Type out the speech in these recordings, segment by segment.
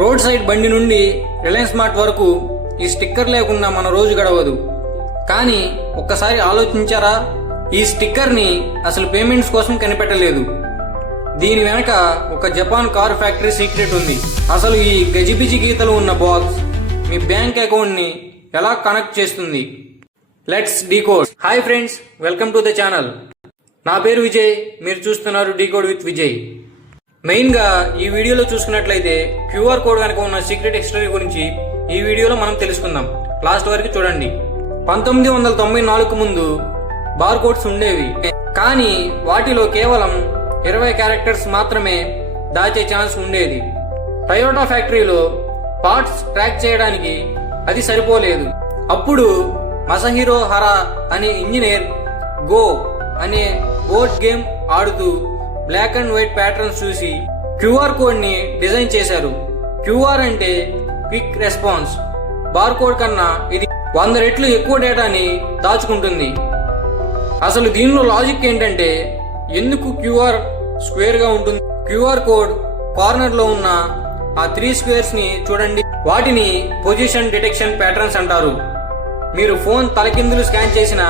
Road side బండి నుండి Reliance mart వరకు ఈ స్టిక్కర్ లేకుండా మన రోజు గడవదు. కానీ ఒక్కసారి ఆలోచించారా, ఈ స్టిక్కర్ ని అసలు పేమెంట్స్ కోసం కనిపెట్టలేదు. దీని వెనక ఒక జపాన్ కార్ ఫ్యాక్టరీ సీక్రెట్ ఉంది. అసలు ఈ గజిబిజి గీతలు ఉన్న బాక్స్ మీ బ్యాంక్ అకౌంట్ ని ఎలా కనెక్ట్ చేస్తుంది? Let's decode. Hi friends, welcome to the channel. నా పేరు విజయ్, మీరు చూస్తున్నారు డీకోడ్ విత్ విజయ్. మెయిన్ గా ఈ వీడియోలో చూసుకున్నట్లయితే క్యూఆర్ కోడ్ వెనక ఉన్న సీక్రెట్ హిస్టరీ గురించి ఈ వీడియోలో మనం తెలుసుకుందాం. లాస్ట్ వరకు చూడండి. 1994 ముందు బార్ కోడ్స్ ఉండేవి, కానీ వాటిలో కేవలం 20 క్యారెక్టర్స్ మాత్రమే దాచే ఛాన్స్ ఉండేది. టయోటా ఫ్యాక్టరీలో పార్ట్స్ ట్రాక్ చేయడానికి అది సరిపోలేదు. అప్పుడు మసహిరో హరా అనే ఇంజనీర్ గో అనే బోర్డ్ గేమ్ ఆడుతూ బ్లాక్ అండ్ వైట్ ప్యాటర్న్స్ చూసి క్యూఆర్ కోడ్ ని డిజైన్ చేశారు. క్యూఆర్ అంటే క్విక్ రెస్పాన్స్. బార్ కోడ్ కన్నా ఇది 100 రెట్లు ఎక్కువ డేటాని దాచుకుంటుంది. అసలు దీనిలో లాజిక్ ఏంటంటే, ఎందుకు క్యూఆర్ స్క్వేర్ గా ఉంటుంది? క్యూఆర్ కోడ్ కార్నర్ లో ఉన్న ఆ 3 స్క్వేర్స్ ని చూడండి. వాటిని పొజిషన్ డిటెక్షన్ ప్యాటర్న్స్ అంటారు. మీరు ఫోన్ తలకిందులు స్కాన్ చేసిన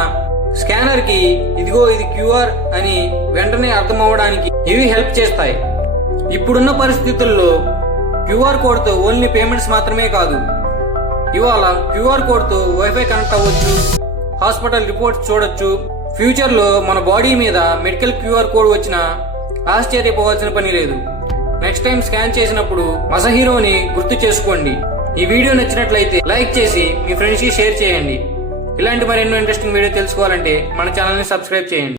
స్కానర్ కి ఇదిగో ఇది క్యూఆర్ అని వెంటనే అర్థం అవ్వడానికి ఇవి హెల్ప్ చేస్తాయి. ఇప్పుడున్న పరిస్థితుల్లో క్యూఆర్ కోడ్ తో ఓన్లీ పేమెంట్స్ మాత్రమే కాదు, ఇవాళ క్యూఆర్ కోడ్ తో వైఫై కనెక్ట్ అవ్వచ్చు, హాస్పిటల్ రిపోర్ట్స్ చూడొచ్చు. ఫ్యూచర్ లో మన బాడీ మీద మెడికల్ క్యూఆర్ కోడ్ వచ్చినా ఆశ్చర్యపోవాల్సిన పని లేదు. నెక్స్ట్ టైం స్కాన్ చేసినప్పుడు మసహిరోని గుర్తు చేసుకోండి. ఈ వీడియో నచ్చినట్లయితే లైక్ చేసి మీ ఫ్రెండ్స్ కి షేర్ చేయండి. ఇలాంటి మరెన్నో ఇంట్రెస్టింగ్ వీడియో తెలుసుకోవాలంటే మన ఛానల్ ని సబ్స్క్రైబ్ చేయండి.